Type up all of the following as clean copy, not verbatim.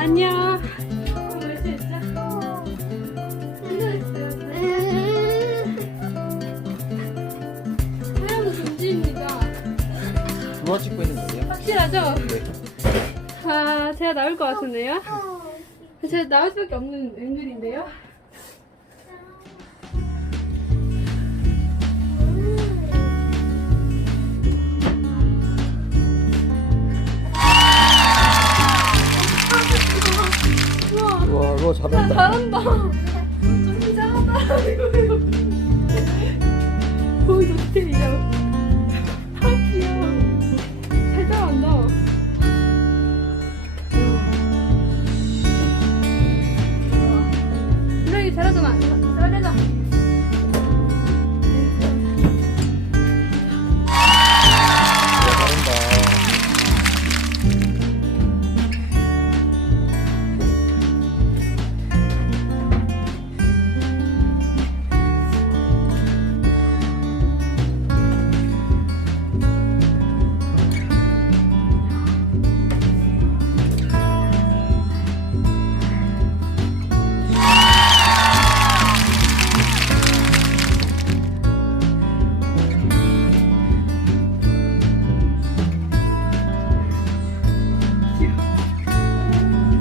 안녕. 사연은 금지입니다. 루아 찍고 있는 거예요? 확실하죠? 네. 아, 제가 나올 것 같은데요? 제가 나올 수밖에 없는 앵글인데요? 와, 루아 잘한다. 잘한다. 좀 이상하다. 이거. 보이 도테리요. 아, 귀여워. 잘 잘한다. 루이 잘하잖아. 잘해라. 잘한다.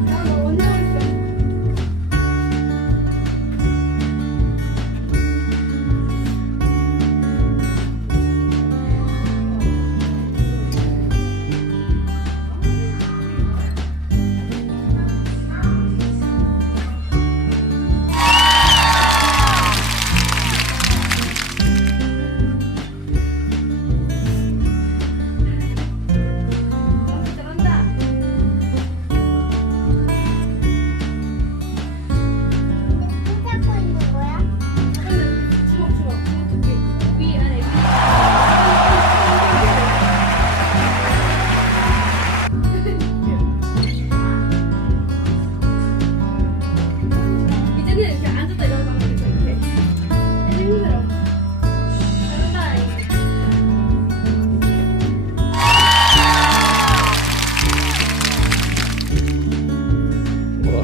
나 언제 했어? 잘한다. 찾고 있는 거야? 주먹. 위 안에 이제는 이렇게 앉았다 일어나면 이렇게 힘들어. 잘한다. 와,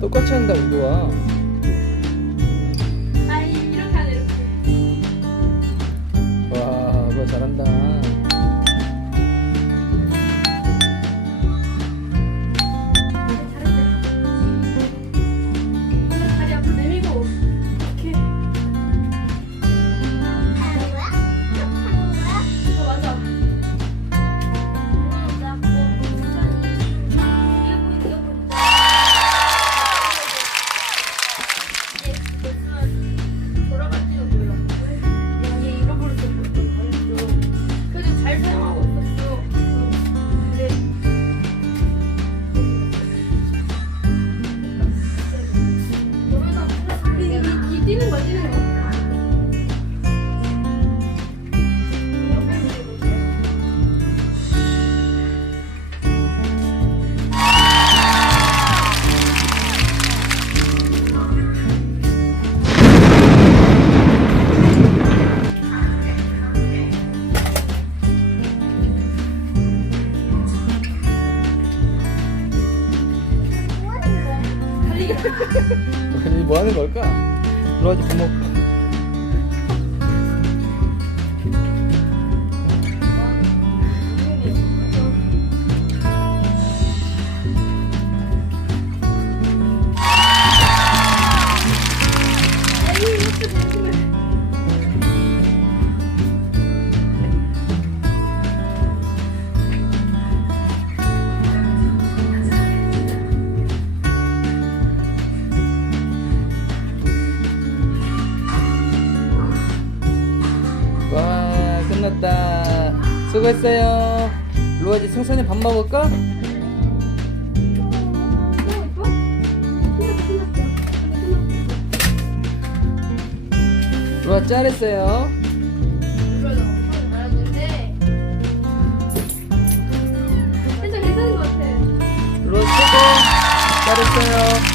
똑같이 한다, 루아. 아이 이렇게 하네 이렇게. 와, 루아 잘한다. 다리 앞으로 내밀고 이렇게. 하는 거야? 하는 거야? 어 맞아. 돌아갈지도 몰라. 얘 잃어버렸어. 그래도 잘 사용하고 있었어. 근데 이 뛰는 거 뛰는 거. 뭐 하는 거야? 달리기. 아니, 뭐 하는 걸까? 루아 좀 고마워. 아니 이것도 조심해. 와, 끝났다. 수고했어요. 루아 이제 승선이 밥 먹을까? 루아 잘했어요. 루아 최고. 잘했어요.